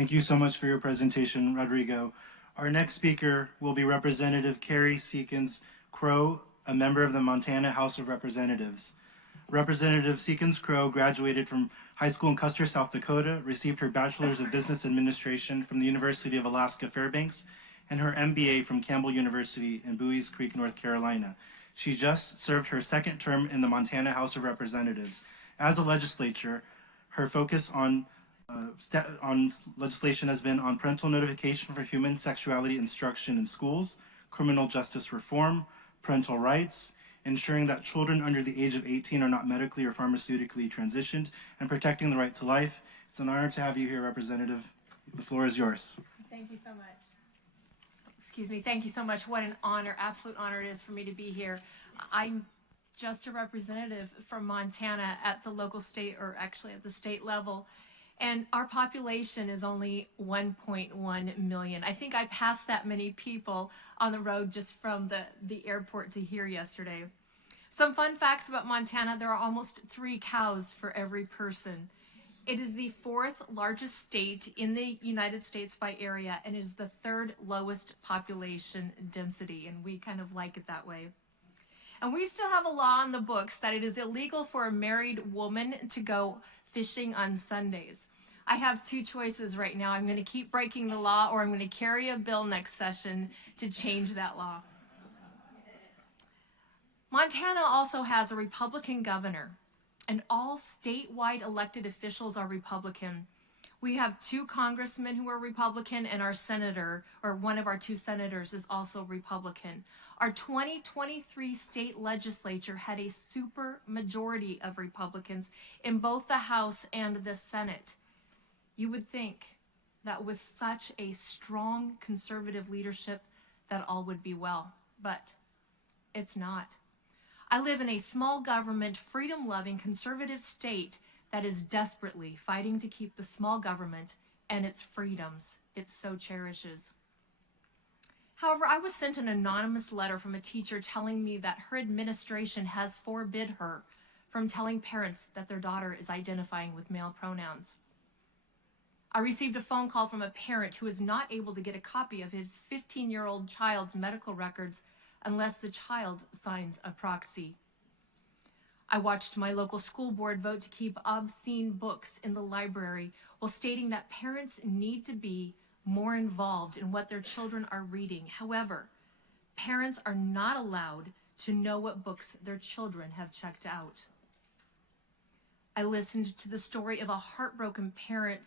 Thank you so much for your presentation, Rodrigo. Our next speaker will be Representative Kerry Seekins Crowe, a member of the Montana House of Representatives. Representative Seekins Crowe graduated from high school in Custer, South Dakota, received her Bachelor's of Business Administration from the University of Alaska Fairbanks, and her MBA from Campbell University in Bowie's Creek, North Carolina. She just served her second term in the Montana House of Representatives. As a legislator, her focus on legislation has been on parental notification for human sexuality instruction in schools, criminal justice reform, parental rights, ensuring that children under the age of 18 are not medically or pharmaceutically transitioned, and protecting the right to life. It's an honor to have you here, Representative. The floor is yours. Thank you so much. Excuse me, thank you so much. What an honor, absolute honor it is for me to be here. I'm just a representative from Montana at the local state, or actually at the state level. And our population is only 1.1 million. I think I passed that many people on the road just from the airport to here yesterday. Some fun facts about Montana: there are almost 3 cows for every person. It is the 4th largest state in the United States by area, and it is the 3rd lowest population density, and we kind of like it that way. And we still have a law on the books that it is illegal for a married woman to go fishing on Sundays. I have 2 choices right now. I'm going to keep breaking the law, or I'm going to carry a bill next session to change that law. Montana also has a Republican governor, and all statewide elected officials are Republican. We have 2 congressmen who are Republican, and our senator, or one of our 2 senators, is also Republican. Our 2023 state legislature had a super majority of Republicans in both the House and the Senate. You would think that with such a strong conservative leadership that all would be well, but it's not. I live in a small government, freedom-loving, conservative state that is desperately fighting to keep the small government and its freedoms it so cherishes. However, I was sent an anonymous letter from a teacher telling me that her administration has forbid her from telling parents that their daughter is identifying with male pronouns. I received a phone call from a parent who is not able to get a copy of his 15-year-old child's medical records unless the child signs a proxy. I watched my local school board vote to keep obscene books in the library while stating that parents need to be more involved in what their children are reading. However, parents are not allowed to know what books their children have checked out. I listened to the story of a heartbroken parent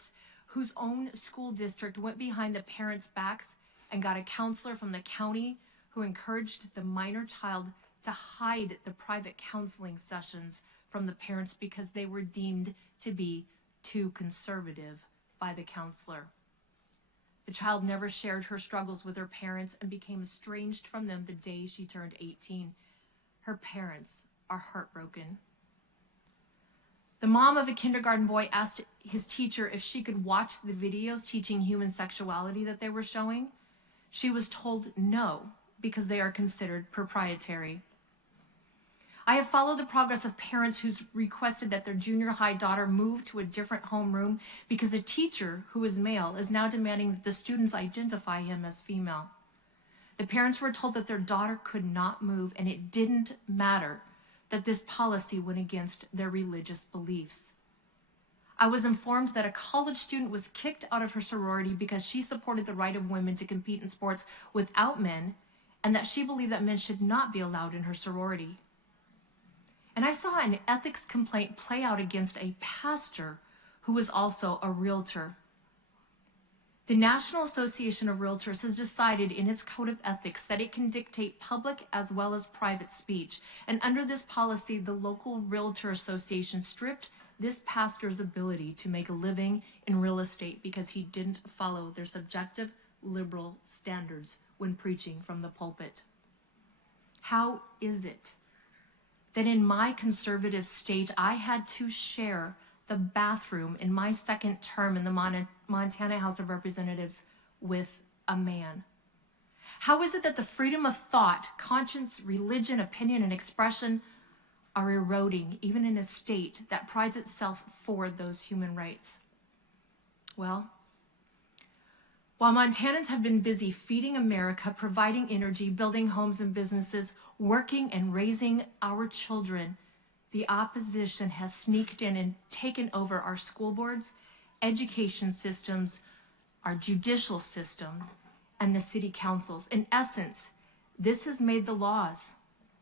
whose own school district went behind the parents' backs and got a counselor from the county who encouraged the minor child to hide the private counseling sessions from the parents because they were deemed to be too conservative by the counselor. The child never shared her struggles with her parents and became estranged from them the day she turned 18. Her parents are heartbroken. The mom of a kindergarten boy asked his teacher if she could watch the videos teaching human sexuality that they were showing. She was told no, because they are considered proprietary. I have followed the progress of parents who's requested that their junior high daughter move to a different homeroom because a teacher who is male is now demanding that the students identify him as female. The parents were told that their daughter could not move, and it didn't matter that this policy went against their religious beliefs. I was informed that a college student was kicked out of her sorority because she supported the right of women to compete in sports without men, and that she believed that men should not be allowed in her sorority. And I saw an ethics complaint play out against a pastor who was also a realtor. The National Association of Realtors has decided in its code of ethics that it can dictate public as well as private speech. And under this policy, the local Realtor Association stripped this pastor's ability to make a living in real estate because he didn't follow their subjective liberal standards when preaching from the pulpit. How is it that in my conservative state, I had to share the bathroom in my second term in the Montana House of Representatives with a man? How is it that the freedom of thought, conscience, religion, opinion, and expression are eroding, even in a state that prides itself for those human rights? Well, While Montanans have been busy feeding America, providing energy, building homes and businesses, working and raising our children, the opposition has sneaked in and taken over our school boards, education systems, our judicial systems, and the city councils. In essence, this has made the laws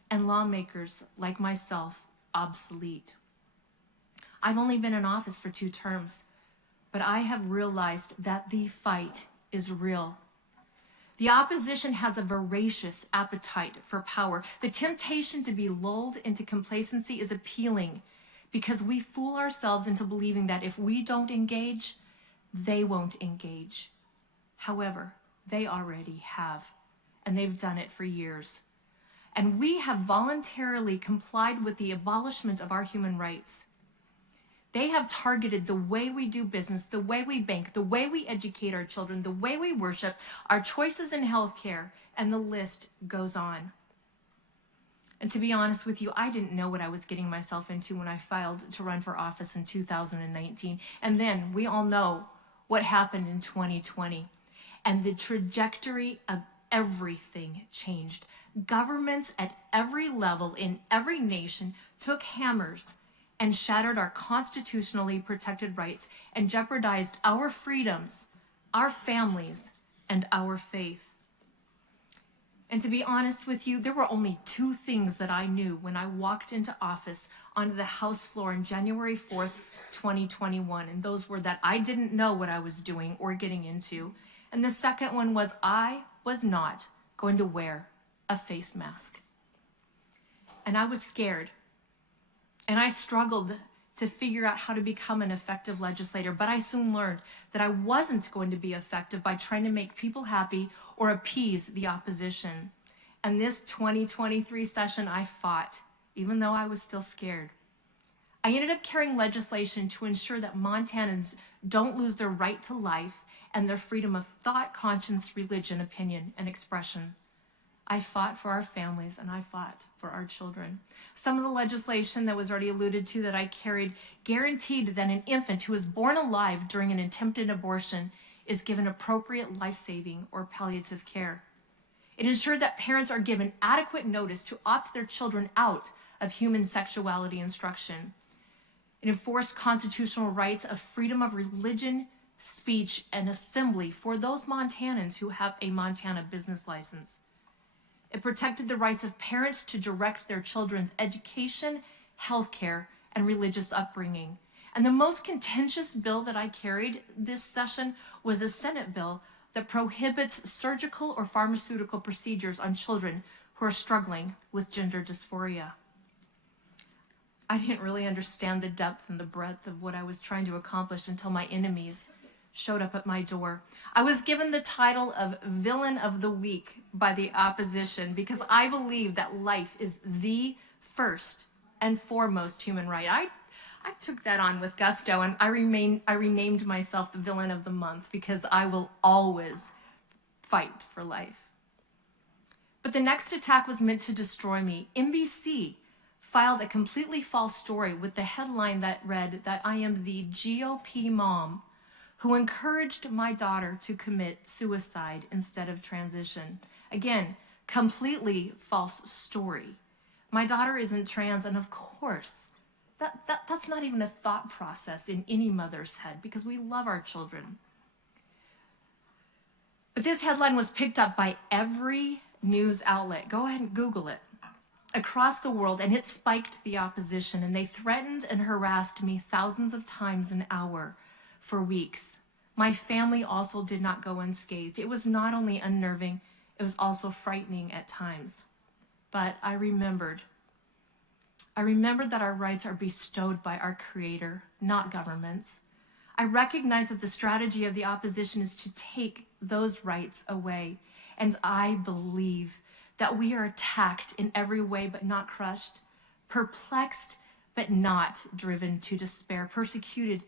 and lawmakers like myself obsolete. I've only been in office for 2 terms, but I have realized that the fight is real. The opposition has a voracious appetite for power. The temptation to be lulled into complacency is appealing because we fool ourselves into believing that if we don't engage, they won't engage. However, they already have, and they've done it for years. And we have voluntarily complied with the abolishment of our human rights. They have targeted the way we do business, the way we bank, the way we educate our children, the way we worship, our choices in healthcare, and the list goes on. And to be honest with you, I didn't know what I was getting myself into when I filed to run for office in 2019. And then we all know what happened in 2020. And the trajectory of everything changed. Governments at every level in every nation took hammers and shattered our constitutionally protected rights and jeopardized our freedoms, our families, and our faith. And to be honest with you, there were only 2 things that I knew when I walked into office onto the House floor on January 4th, 2021. And those were that I didn't know what I was doing or getting into. And the second one was I was not going to wear a face mask. And I was scared. And I struggled to figure out how to become an effective legislator, but I soon learned that I wasn't going to be effective by trying to make people happy or appease the opposition. And this 2023 session, I fought, even though I was still scared. I ended up carrying legislation to ensure that Montanans don't lose their right to life and their freedom of thought, conscience, religion, opinion, and expression. I fought for our families and I fought for our children. Some of the legislation that was already alluded to that I carried guaranteed that an infant who is born alive during an attempted abortion is given appropriate life-saving or palliative care. It ensured that parents are given adequate notice to opt their children out of human sexuality instruction. It enforced constitutional rights of freedom of religion, speech, and assembly for those Montanans who have a Montana business license. It protected the rights of parents to direct their children's education, healthcare, and religious upbringing. And the most contentious bill that I carried this session was a Senate bill that prohibits surgical or pharmaceutical procedures on children who are struggling with gender dysphoria. I didn't really understand the depth and the breadth of what I was trying to accomplish until my enemies showed up at my door. I was given the title of Villain of the Week by the opposition because I believe that life is the first and foremost human right. I took that on with gusto, and I renamed myself the Villain of the Month because I will always fight for life. But the next attack was meant to destroy me. NBC filed a completely false story with the headline that read that I am the GOP mom who encouraged my daughter to commit suicide instead of transition. Again, completely false story. My daughter isn't trans, and of course, that's not even a thought process in any mother's head because we love our children. But this headline was picked up by every news outlet. Go ahead and Google it. Across the world, and it spiked the opposition, and they threatened and harassed me thousands of times an hour for weeks. My family also did not go unscathed. It was not only unnerving, it was also frightening at times. But I remembered that our rights are bestowed by our Creator, not governments. I recognize that the strategy of the opposition is to take those rights away. And I believe that we are attacked in every way but not crushed, perplexed but not driven to despair, persecuted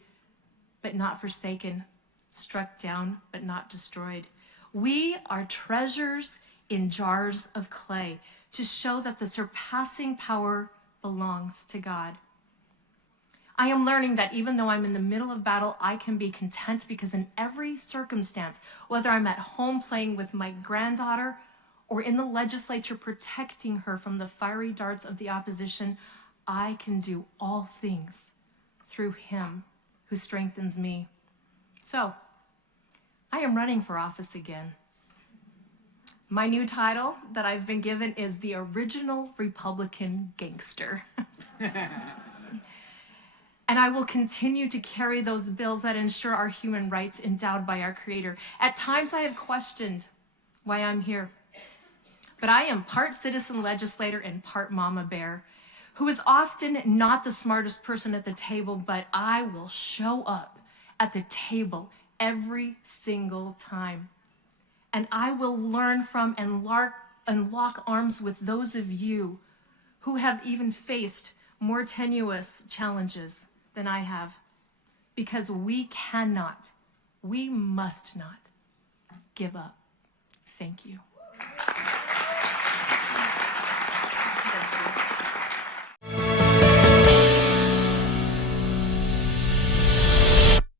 but not forsaken, struck down but not destroyed. We are treasures in jars of clay to show that the surpassing power belongs to God. I am learning that even though I'm in the middle of battle, I can be content because in every circumstance, whether I'm at home playing with my granddaughter or in the legislature protecting her from the fiery darts of the opposition, I can do all things through him who strengthens me. So, I am running for office again. My new title that I've been given is the Original Republican Gangster. And I will continue to carry those bills that ensure our human rights endowed by our Creator. At times I have questioned why I'm here. But I am part citizen legislator and part mama bear, who is often not the smartest person at the table, but I will show up at the table every single time. And I will learn from and lock arms with those of you who have even faced more tenuous challenges than I have, because we must not give up. Thank you.